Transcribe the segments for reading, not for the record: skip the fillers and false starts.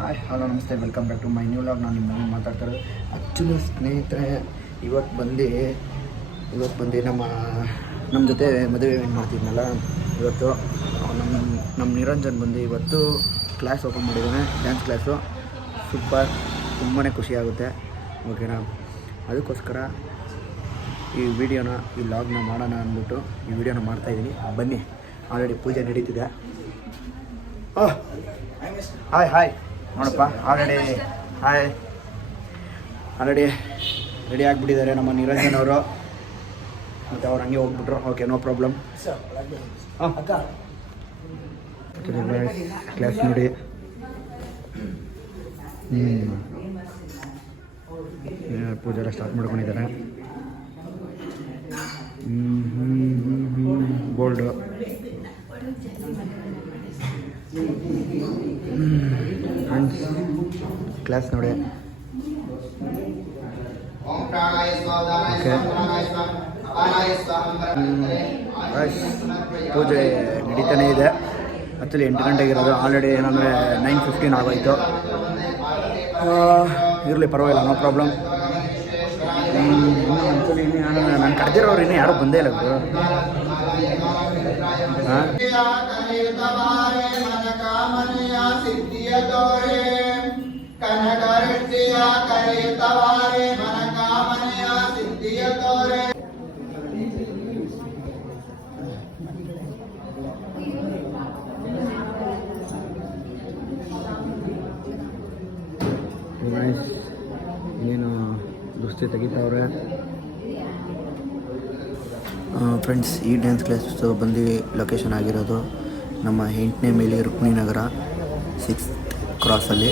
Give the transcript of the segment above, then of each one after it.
Hi hello ನಮಸ್ತೆ, welcome back to my new log. ನಾನು ನಿಮ್ಮ ಮಾತಾಡ್ತಾರೆ. ಆ್ಯಕ್ಚುಲಿ ಸ್ನೇಹಿತರೆ, ಇವತ್ತು ಬಂದು ನಮ್ಮ ಜೊತೆ ಮದುವೆ ಏನು ಮಾಡ್ತಿದ್ನಲ್ಲ, ಇವತ್ತು ನಮ್ಮ ನಿರಂಜನ್ ಬಂದು ಇವತ್ತು ಕ್ಲಾಸ್ ಓಪನ್ ಮಾಡಿದ್ದಾನೆ, ಡ್ಯಾನ್ಸ್ ಕ್ಲಾಸು. ಸೂಪರ್, ತುಂಬಾ ಖುಷಿಯಾಗುತ್ತೆ. ಓಕೆನಾ? ಅದಕ್ಕೋಸ್ಕರ ಈ ಲಾಗ್ನ ಮಾಡೋಣ ಅಂದ್ಬಿಟ್ಟು ಈ ವಿಡಿಯೋನ ಮಾಡ್ತಾಯಿದ್ದೀನಿ. ಬನ್ನಿ, ಆಲ್ರೆಡಿ ಪೂಜೆ ನಡೀತಿದೆ. ಹಾಯ್ ನೋಡಪ್ಪ, ಆಲ್ರೆಡಿ ರೆಡಿ ಆಗಿಬಿಟ್ಟಿದ್ದಾರೆ ನಮ್ಮ ನಿರಂಜನ್ ಅವರು. ಮತ್ತು ಅವ್ರು ಹಂಗೆ ಹೋಗ್ಬಿಟ್ರು. Okay, no problem. ಕ್ಲಾಸ್ ನೋಡಿ. ಪೂಜೆ ಎಲ್ಲ ಸ್ಟಾರ್ಟ್ ಮಾಡ್ಕೊಂಡಿದ್ದಾರೆ. ಗೋಲ್ಡು ಕ್ಲಾಸ್ ನೋಡಿ. ಪೂಜೆ ನಡೀತಾನೆ ಇದೆ. ಆ್ಯಕ್ಚುಲಿ 8 ಗಂಟೆಗೆ ಇರೋದು, ಆಲ್ರೆಡಿ ಏನಂದರೆ 9:15 ಆಗೋಯ್ತು. ಇರಲಿ, ಪರವಾಗಿಲ್ಲ, ನೋ ಪ್ರಾಬ್ಲಮ್. ಆ್ಯಕ್ಚುಲಿ ನಾನು ಕರೆದಿರೋರು ಇನ್ನೂ ಯಾರೂ ಬಂದೇ ಇಲ್ಲ. ಏನು ದುಸ್ತಿ ತೆಗಿತಾವ್ರೆ. ಫ್ರೆಂಡ್ಸ್, ಈ ಡ್ಯಾನ್ಸ್ ಕ್ಲಾಸ್ ಬಂದು ಲೊಕೇಶನ್ ಆಗಿರೋದು ನಮ್ಮ 8ನೇ ಮೈಲಿ ರುಕ್ಮಿಣಿ ನಗರ 6th ಕ್ರಾಸಲ್ಲಿ.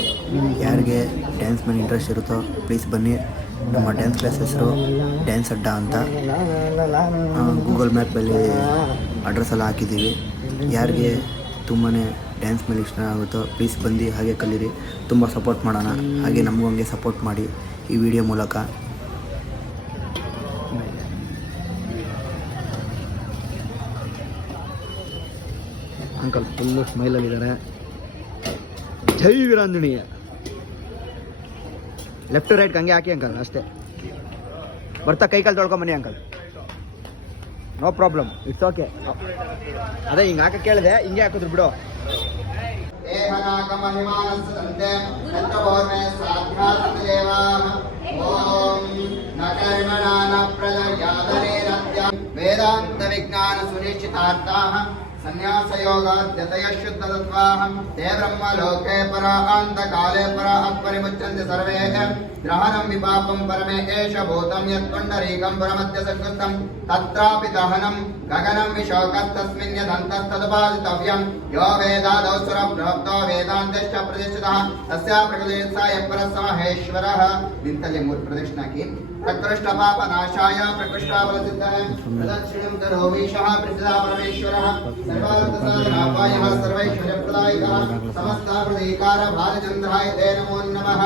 ಯಾರಿಗೆ ಡ್ಯಾನ್ಸ್ ಮೇಲೆ ಇಂಟ್ರೆಸ್ಟ್ ಇರುತ್ತೋ ಪ್ಲೀಸ್ ಬನ್ನಿ. ನಮ್ಮ ಡ್ಯಾನ್ಸ್ ಕ್ಲಾಸ್ ಹೆಸರು ಡ್ಯಾನ್ಸ್ ಅಡ್ಡ ಅಂತ ಗೂಗಲ್ ಮ್ಯಾಪಲ್ಲಿ ಅಡ್ರೆಸ್ ಎಲ್ಲ ಹಾಕಿದ್ದೀವಿ. ಯಾರಿಗೆ ತುಂಬಾ ಡ್ಯಾನ್ಸ್ ಮೇಲೆ ಇಷ್ಟ ಆಗುತ್ತೋ ಪ್ಲೀಸ್ ಬಂದು ಹಾಗೆ ಕಲೀರಿ. ತುಂಬ ಸಪೋರ್ಟ್ ಮಾಡೋಣ. ಹಾಗೆ ನಮಗೂ ಹಂಗೆ ಸಪೋರ್ಟ್ ಮಾಡಿ ಈ ವಿಡಿಯೋ ಮೂಲಕ. ಅಂಕಲ್ ಫುಲ್ಲು ಸ್ಮೈಲಲ್ಲಿದ್ದಾರೆ. ಜೈ ವೀರಾಂಜನೇಯ. ಲೆಫ್ಟ್ ರೈಟ್ ಹಂಗೆ ಹಾಕಿ ಅಂಕಲ್, ಅಷ್ಟೇ. ಬರ್ತಾ ಕೈ ಕಾಲು ತೊಳ್ಕೊಂಬನ್ನಿ uncle, no problem, it's okay. ಅದೇ ಹಿಂಗೆ ಹಾಕಕ್ಕೆ ಕೇಳಿದೆ, ಹಿಂಗೆ ಹಾಕಿದ್ರು ಬಿಡು. ವೇದಾಂತ ವಿಜ್ಞಾನ ಸುನಿಶ್ಚಿತಾರ್ಥ ಸನ್ಯಾಸಯೋಗಾದ್ಯತಯ ಶುದ್ಧತತ್ವಾಹಂ ತೇ ಬ್ರಹ್ಮಲೋಕೆ ಪರಾಂತ ಕಾಲೇ ಪರಾ ಅಪರಿಮುಚ್ಯಂತೆ ಸರ್ವೇ ಗ್ರಹಣಂ ವಿಪಾಪಂ ಪರಮೇ ಏಷ ಭೂತಂ ಯತ್ಪುಂಡರೀಕಂ ಪರಮದ್ಯ ಸಕೃತಂ ತತ್ರಾಪಿ ದಹನಂ ಗಗನಂ ವಿಶೋಕಸ್ತಸ್ಮಿನ್ ಯದಂತಸ್ತದುಪಾದಿತವ್ಯಂ ಯೋ ವೇದಾದೌ ಸುರಪ್ರೋಕ್ತೋ ವೇದಾಂತಶ್ಚ ಪ್ರತಿಷ್ಠಿತಃ ತಸ್ಯ ಪ್ರಕೃತಿಸ್ಥಾಯ ಪರಸಮಹೇಶ್ವರಃ. ನಿಂತಲ್ಲಿ 3 ಪ್ರದಕ್ಷಿಣಾಕಿ. ಪ್ರಕೃಷ್ಟ ಪಾಪ ನಾಶಾಯ ಪ್ರಕೃಷ್ಟಾಬಲಸಿದ್ಧಃ ಪ್ರದಕ್ಷಿಣಂ ಕರೋಮೀಶಃ ಪ್ರಸಿದ್ಧ ಪರಮೇಶ್ವರಃ ಸರ್ವಾರ್ಥಸಾಧನಾಪಾಯಃ ಸರ್ವೈಶ್ವರ್ಯಪ್ರದಾಯಕಃ ಸಮಸ್ತಾಪ್ರತೀಕಾರ ಭಾರಚಂದ್ರಾಯ ತೇ ನಮೋ ನಮಃ.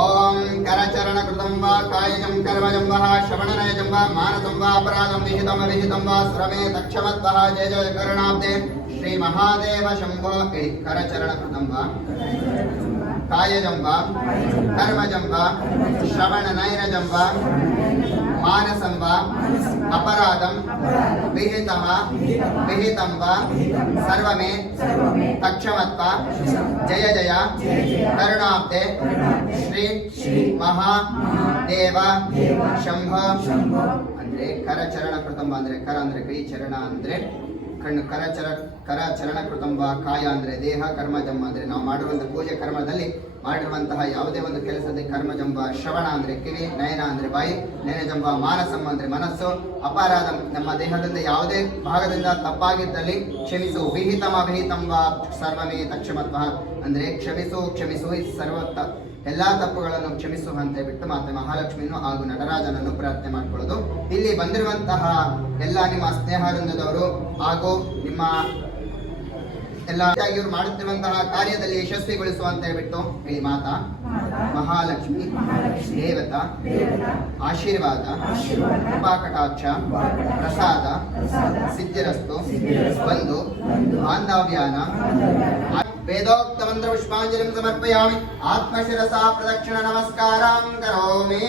ಓಂ ಕರಚರಣ ಕೃತಂ ವಾ ಕಾಯಜಂ ಕರ್ಮಜಂ ವಾ ಶ್ರವಣನಯಜಂ ವಾ ಮಾನಸಂ ವಾ ಅಪರಾಧಂ ವಿಹಿತಂ ವಾ ಶ್ರಮೇ ತಕ್ಷಮತ್ವಃ ಜಯ ಜಯ ಕರುಣಾಬ್ಧೆ ಶ್ರೀ ಮಹಾದೇವ ಶಂಭೋ. ಕರಚರಣ ಕೃತಂ ವಾ ಕಾಯಜಂ ವಾ ಕರ್ಮಜಂ ವಾ ಶ್ರವಣನಯನಜಂ ವಾ ಮಾನಸಂ ವಾ ಅಪರಾಧಂ ವಿಹಿತಂ ವಾ ಸರ್ವಮೇ ತಕ್ಷಮತ್ವ ಜಯ ಜಯ ಕರುಣಾಬ್ಧೆ ಶ್ರೀ ಮಹಾದೇವ ಶಂಭೋ. ಅಂದ್ರೆ ಕರಚರಣ ಕೃತಂಬ ಅಂದ್ರೆ ಕರ ಅಂದ್ರೆ ಕೈ, ಚರಣ ಅಂದ್ರೆ ಕಣ್ಣು. ಕರಚರಣ ಕೃತಂಬ ಕಾಯ ಅಂದ್ರೆ ದೇಹ, ಕರ್ಮಜಂಬ ಅಂದ್ರೆ ನಾವು ಮಾಡಿರುವಂತಹ ಪೂಜೆ ಕರ್ಮದಲ್ಲಿ ಮಾಡಿರುವಂತಹ ಯಾವುದೇ ಒಂದು ಕೆಲಸದ ಕರ್ಮಜಂಬ. ಶ್ರವಣ ಅಂದ್ರೆ ಕಿವಿ, ನಯನ ಅಂದ್ರೆ ಬಾಯಿ, ನಯನಜಂಬ ಮಾನಸಂ ಅಂದ್ರೆ ಮನಸ್ಸು. ಅಪರಾಧ ನಮ್ಮ ದೇಹದಿಂದ ಯಾವುದೇ ಭಾಗದಿಂದ ತಪ್ಪಾಗಿದ್ದಲ್ಲಿ ಕ್ಷಮಿಸು. ವಿಹಿತಂ ವಾ ಸರ್ವಮೇ ತಕ್ಷಮತ್ವ ಅಂದ್ರೆ ಕ್ಷಮಿಸು ಎಲ್ಲಾ ತಪ್ಪುಗಳನ್ನು ಕ್ಷಮಿಸುವಂತೆ ಬಿಟ್ಟು ಮಾತೆ ಮಹಾಲಕ್ಷ್ಮಿಯನ್ನು ಹಾಗೂ ನಟರಾಜನನ್ನು ಪ್ರಾರ್ಥನೆ ಮಾಡಿಕೊಳ್ಳೋದು. ಇಲ್ಲಿ ಬಂದಿರುವಂತಹ ಎಲ್ಲ ನಿಮ್ಮ ಸ್ನೇಹ ವೃಂದದವರು ಹಾಗೂ ನಿಮ್ಮ ಎಲ್ಲ ಇವರು ಮಾಡುತ್ತಿರುವಂತಹ ಕಾರ್ಯದಲ್ಲಿ ಯಶಸ್ವಿಗೊಳಿಸುವಂತೆ ಬಿಟ್ಟು ಈ ಮಾತಾ ಮಹಾಲಕ್ಷ್ಮಿ ದೇವತಾ ಆಶೀರ್ವಾದ ಕೃಪಾಕಟಾಕ್ಷ ಪ್ರಸಾದ ಸಿದ್ಧಿರಸ್ತು ಬಂಧು ಬಾಂಧವ್ಯಾನ वेदोक्तमन्त्रपुष्पाञ्जलिं समर्पयामि आत्मशिरसा प्रदक्षिण नमस्कारां करोमि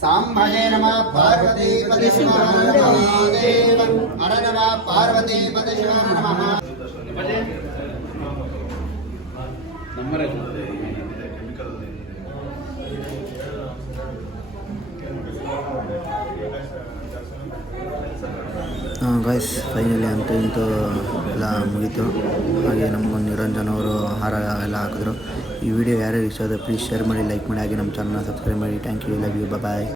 सांभजे नमः पार्वती पति शिव महादेव हर नमः पार्वती पति शिव नमः ಗಾಯ್ಸ್ ಫೈನಲಿ ಅಂತೂ ಇಂತೂ ಎಲ್ಲ ಮುಗೀತು. ಹಾಗೆ ನಮಗೊಂದು ನಿರಂಜನ್ ಅವರು ಹಾರ ಎಲ್ಲ ಹಾಕಿದ್ರು. ಈ ವಿಡಿಯೋ ಯಾರ್ಯಾರು ಇಷ್ಟ ಆದರೆ ಪ್ಲೀಸ್ ಶೇರ್ ಮಾಡಿ, ಲೈಕ್ ಮಾಡಿ, ಹಾಗೆ ನಮ್ಮ ಚಾನಲ್ನ ಸಬ್ಸ್ಕ್ರೈಬ್ ಮಾಡಿ. Thank you, love you, bye.